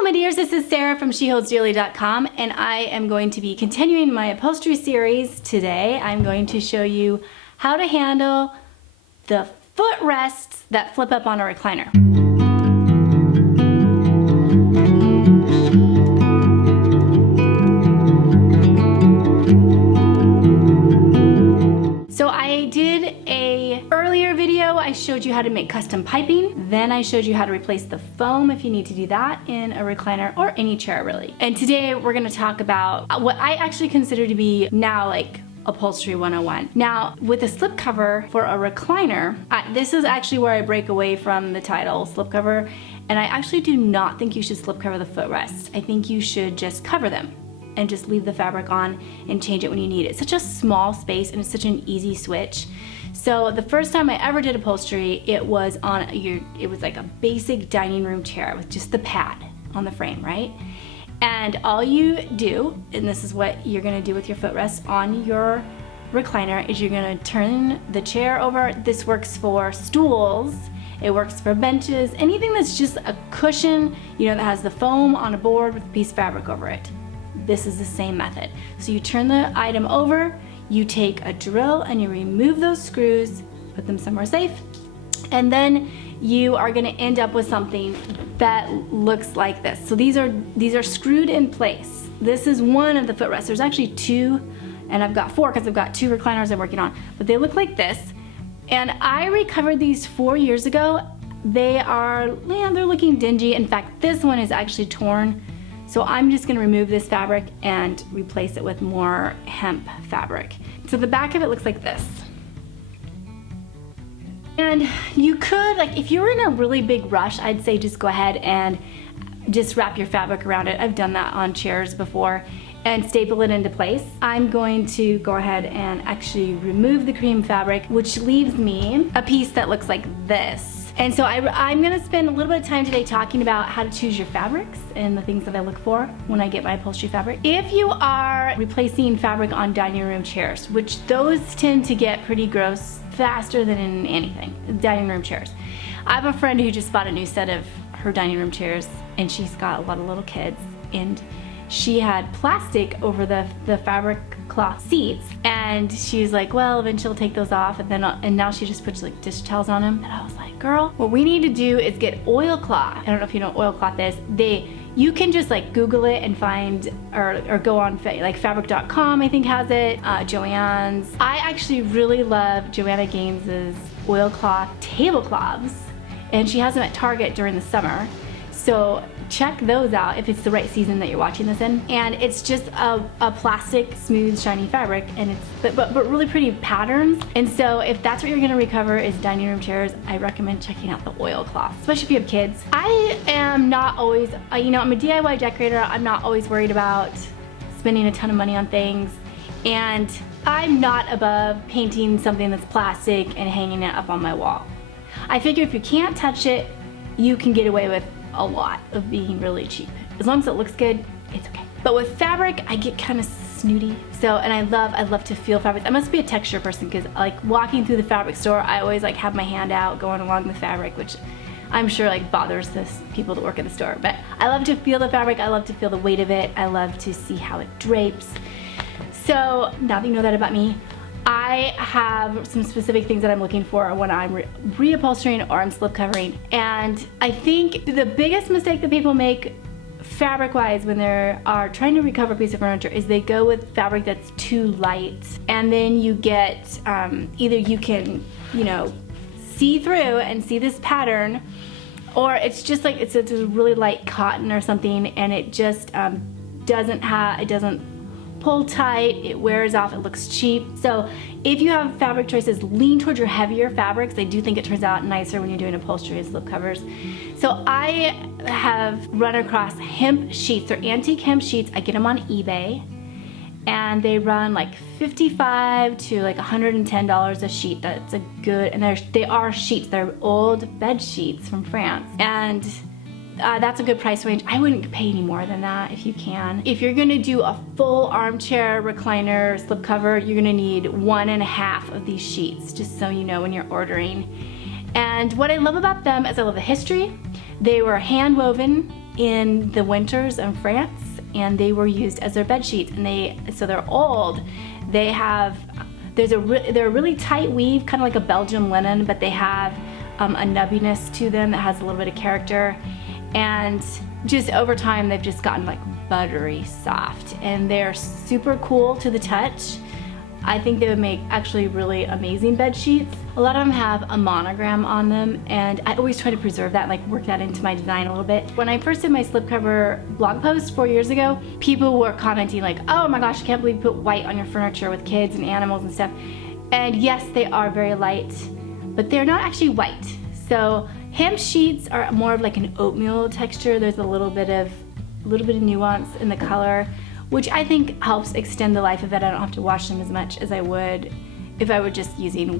Hello my dears, this is Sarah from sheholdsdearly.com, and I am going to be continuing my upholstery series. Today I'm going to show you how to handle the footrests that flip up on a recliner. So I did a earlier video, I showed you how to make custom piping. Then I showed you how to replace the foam if you need to do that in a recliner or any chair really. And today we're gonna talk about what I actually consider to be now like Upholstery 101. Now, with a slipcover for a recliner, this is actually where I break away from the title slipcover, and I actually do not think you should slipcover the footrests. I think you should just cover them and just leave the fabric on and change it when you need it. It's such a small space and it's such an easy switch. So the first time I ever did upholstery, it was on it was like a basic dining room chair with just the pad on the frame, right? And all you do, and this is what you're gonna do with your footrest on your recliner, is you're gonna turn the chair over. This works for stools, it works for benches, anything that's just a cushion, you know, that has the foam on a board with a piece of fabric over it. This is the same method. So you turn the item over, you take a drill and you remove those screws, put them somewhere safe, and then you are gonna end up with something that looks like this. So these are screwed in place. This is one of the footrests. There's actually two, and I've got four because I've got two recliners I'm working on, but they look like this. And I recovered these 4 years ago. They're looking dingy. In fact, this one is actually torn. So I'm just gonna remove this fabric and replace it with more hemp fabric. So the back of it looks like this. And you could, like, if you were in a really big rush, I'd say just go ahead and just wrap your fabric around it. I've done that on chairs before, and staple it into place. I'm going to go ahead and actually remove the cream fabric, which leaves me a piece that looks like this. And so I'm gonna spend a little bit of time today talking about how to choose your fabrics and the things that I look for when I get my upholstery fabric. If you are replacing fabric on dining room chairs, which those tend to get pretty gross faster than in anything, dining room chairs. I have a friend who just bought a new set of her dining room chairs, and she's got a lot of little kids, and she had plastic over the fabric cloth seats, and she's like, well, eventually she'll take those off, and now she just puts like dish towels on them. And I was like, girl, what we need to do is get oilcloth. I don't know if you know what oilcloth is. You can just like Google it and find, or go on like fabric.com, I think has it, Joann's. I actually really love Joanna Gaines's oilcloth tablecloths, and she has them at Target during the summer. So check those out if it's the right season that you're watching this in. And it's just a plastic, smooth, shiny fabric, and it's but really pretty patterns. And so if that's what you're gonna recover is dining room chairs, I recommend checking out the oilcloth, especially if you have kids. I am not always, you know, I'm a DIY decorator. I'm not always worried about spending a ton of money on things, and I'm not above painting something that's plastic and hanging it up on my wall. I figure if you can't touch it, you can get away with a lot of being really cheap. As long as it looks good, it's okay. But with fabric, I get kind of snooty. So, and I love to feel fabric. I must be a texture person, because like walking through the fabric store, I always like have my hand out going along the fabric, which I'm sure like bothers people that work at the store. But I love to feel the fabric. I love to feel the weight of it. I love to see how it drapes. So now that you know that about me, I have some specific things that I'm looking for when I'm reupholstering or I'm slip covering. And I think the biggest mistake that people make fabric-wise when they are trying to recover a piece of furniture is they go with fabric that's too light. And then you get, either you can, you know, see through and see this pattern, or it's just like, it's a really light cotton or something, and it just doesn't pull tight, it wears off, it looks cheap. So if you have fabric choices, lean towards your heavier fabrics. I do think it turns out nicer when you're doing upholstery and slip covers. So I have run across hemp sheets. They're antique hemp sheets. I get them on eBay, and they run like $55 to like $110 a sheet. That's a good, and they are sheets. They're old bed sheets from France, and that's a good price range. I wouldn't pay any more than that if you can. If you're gonna do a full armchair, recliner, slipcover, you're gonna need 1.5 of these sheets, just so you know when you're ordering. And what I love about them is I love the history. They were hand woven in the winters in France, and they were used as their bed sheets, and so they're old. They have, they're a really tight weave, kind of like a Belgian linen, but they have a nubbiness to them that has a little bit of character, and just over time they've just gotten like buttery soft, and they're super cool to the touch. I think they would make actually really amazing bed sheets. A lot of them have a monogram on them, and I always try to preserve that, like work that into my design a little bit. When I first did my slipcover blog post 4 years ago, people were commenting like, oh my gosh, I can't believe you put white on your furniture with kids and animals and stuff. And yes, they are very light, but they're not actually white. So hemp sheets are more of like an oatmeal texture. There's a little bit of nuance in the color, which I think helps extend the life of it. I don't have to wash them as much as I would if I were just using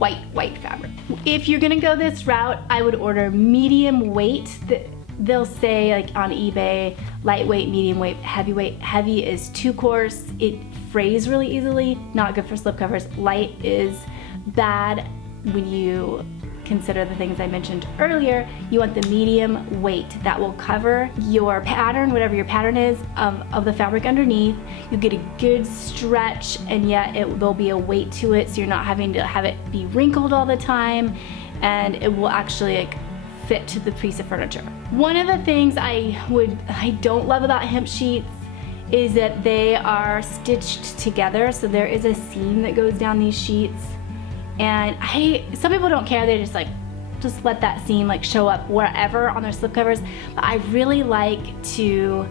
white fabric. If you're gonna go this route, I would order medium weight. They'll say like on eBay, lightweight, medium weight, heavyweight. Heavy is too coarse. It frays really easily, not good for slipcovers. Light is bad when you consider the things I mentioned earlier. You want the medium weight that will cover your pattern, whatever your pattern is, of the fabric underneath. You get a good stretch, and yet there'll be a weight to it, so you're not having to have it be wrinkled all the time, and it will actually like fit to the piece of furniture. One of the things I don't love about hemp sheets is that they are stitched together, so there is a seam that goes down these sheets. And some people don't care, they just let that seam like show up wherever on their slipcovers. But I really like to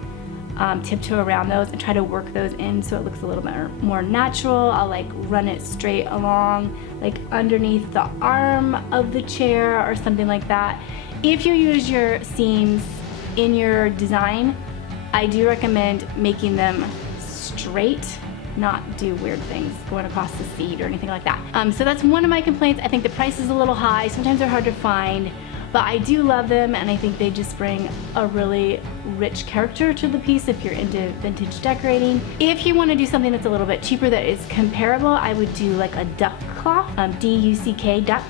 tiptoe around those and try to work those in so it looks a little bit more natural. I'll like run it straight along, like underneath the arm of the chair or something like that. If you use your seams in your design, I do recommend making them straight, not do weird things going across the seat or anything like that. So that's one of my complaints. I think the price is a little high. Sometimes they're hard to find, but I do love them, and I think they just bring a really rich character to the piece if you're into vintage decorating. If you want to do something that's a little bit cheaper that is comparable, I would do like a duck cloth, D-U-C-K, duck.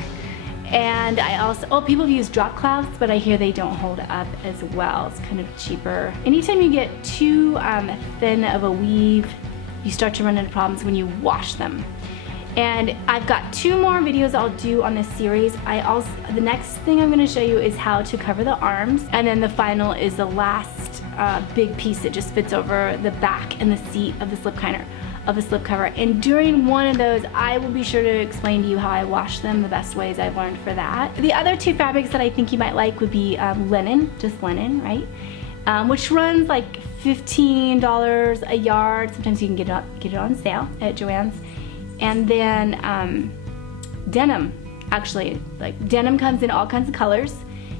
And I also, people have used drop cloths, but I hear they don't hold up as well. It's kind of cheaper. Anytime you get too thin of a weave, you start to run into problems when you wash them. And I've got 2 more videos I'll do on this series. The next thing I'm gonna show you is how to cover the arms, and then the final is the last big piece that just fits over the back and the seat of the slipcover. And during one of those, I will be sure to explain to you how I wash them, the best ways I've learned for that. The other 2 fabrics that I think you might like would be linen, just linen, right? Which runs like $15 a yard. Sometimes you can get it on sale at Joann's. And then denim, actually, like denim comes in all kinds of colors.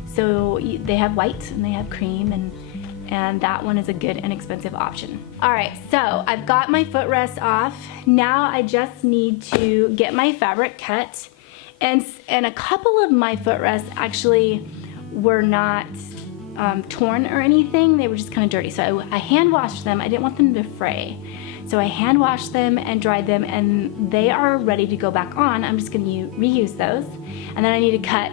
So they have white and they have cream, and that one is a good and expensive option. All right, so I've got my footrest off. Now I just need to get my fabric cut, and a couple of my footrests actually were not torn or anything. They were just kind of dirty, so I hand washed them. I didn't want them to fray, so I hand washed them and dried them, and they are ready to go back on. I'm just going to reuse those, and then I need to cut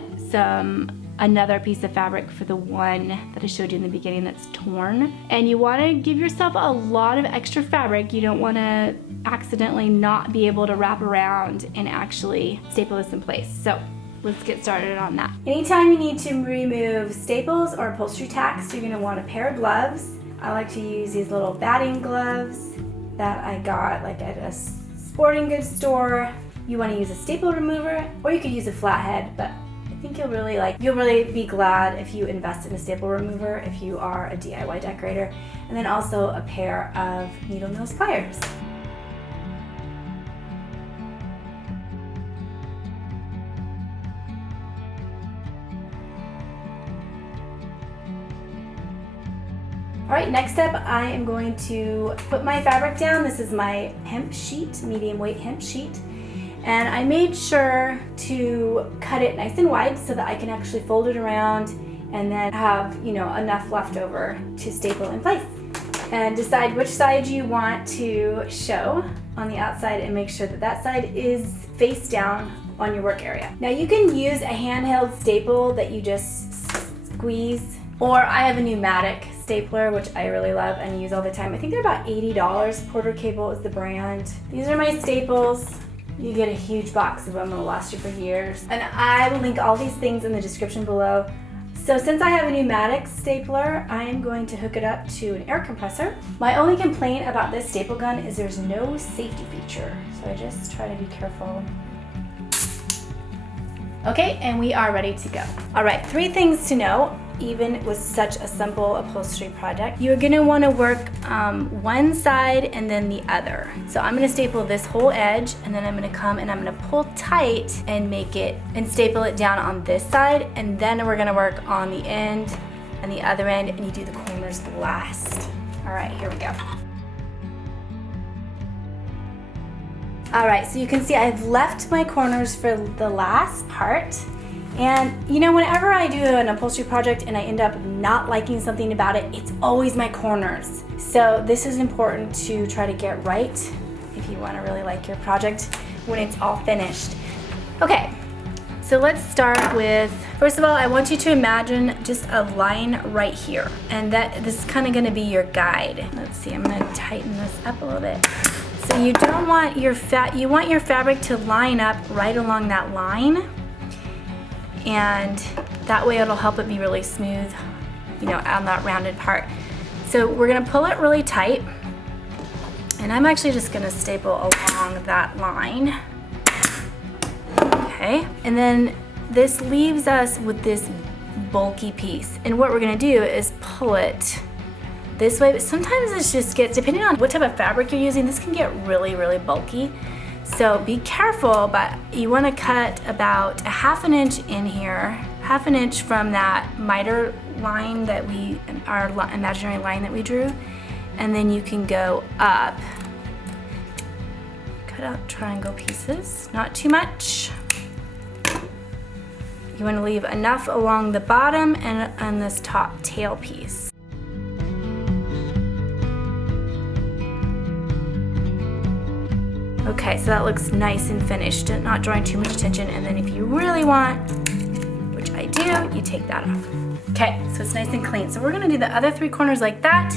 another piece of fabric for the one that I showed you in the beginning that's torn. And you want to give yourself a lot of extra fabric. You don't want to accidentally not be able to wrap around and actually staple this in place. So let's get started on that. Anytime you need to remove staples or upholstery tacks, you're going to want a pair of gloves. I like to use these little batting gloves that I got like at a sporting goods store. You want to use a staple remover, or you could use a flathead, but I think you'll really be glad if you invest in a staple remover if you are a DIY decorator. And then also a pair of needle nose pliers. Alright, next up I am going to put my fabric down. This is my hemp sheet, medium weight hemp sheet. And I made sure to cut it nice and wide so that I can actually fold it around and then have, enough left over to staple in place. And decide which side you want to show on the outside and make sure that that side is face down on your work area. Now you can use a handheld staple that you just squeeze Or I have a pneumatic stapler, which I really love and use all the time. I think they're about $80. Porter Cable is the brand. These are my staples. You get a huge box of them. It'll last you for years. And I will link all these things in the description below. So since I have a pneumatic stapler, I am going to hook it up to an air compressor. My only complaint about this staple gun is there's no safety feature. So I just try to be careful. Okay, and we are ready to go. All right, 3 things to know, even with such a simple upholstery project. You're gonna wanna work one side and then the other. So I'm gonna staple this whole edge, and then I'm gonna come and I'm gonna pull tight and make it, and staple it down on this side, and then we're gonna work on the end and the other end, and you do the corners last. All right, here we go. All right, so you can see I've left my corners for the last part. And you know, whenever I do an upholstery project and I end up not liking something about it, it's always my corners. So this is important to try to get right if you want to really like your project when it's all finished. Okay, so let's start with, first of all, I want you to imagine just a line right here. And this is kind of going to be your guide. Let's see, I'm going to tighten this up a little bit. So you don't want you want your fabric to line up right along that line. And that way it'll help it be really smooth, you know, on that rounded part. So we're gonna pull it really tight, and I'm actually just gonna staple along that line. Okay, and then this leaves us with this bulky piece. And what we're gonna do is pull it this way, but sometimes this just gets, depending on what type of fabric you're using, this can get really, really bulky. So be careful, but you want to cut about a ½ inch in here, ½ inch from that miter line that our imaginary line that we drew, and then you can go up. Cut out triangle pieces, not too much. You want to leave enough along the bottom and on this top tail piece. Okay, so that looks nice and finished, not drawing too much attention. And then if you really want, which I do, you take that off. Okay, so it's nice and clean. So we're gonna do the other 3 corners like that,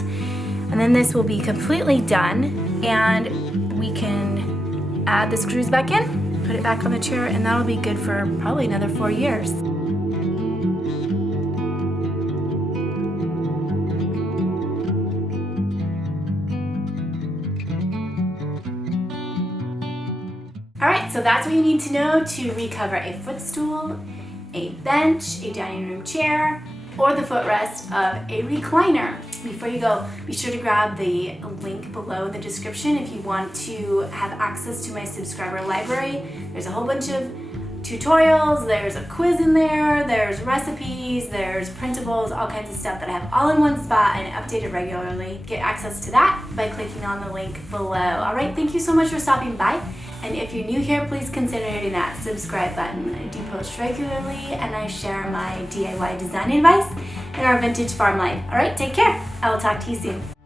and then this will be completely done, and we can add the screws back in, put it back on the chair, and that'll be good for probably another 4 years. Alright, so that's what you need to know to recover a footstool, a bench, a dining room chair, or the footrest of a recliner. Before you go, be sure to grab the link below in the description if you want to have access to my subscriber library. There's a whole bunch of tutorials, there's a quiz in there, there's recipes, there's printables, all kinds of stuff that I have all in one spot and update it regularly. Get access to that by clicking on the link below. Alright, thank you so much for stopping by. And if you're new here, please consider hitting that subscribe button. I do post regularly, and I share my DIY design advice and our vintage farm life. All right, take care. I will talk to you soon.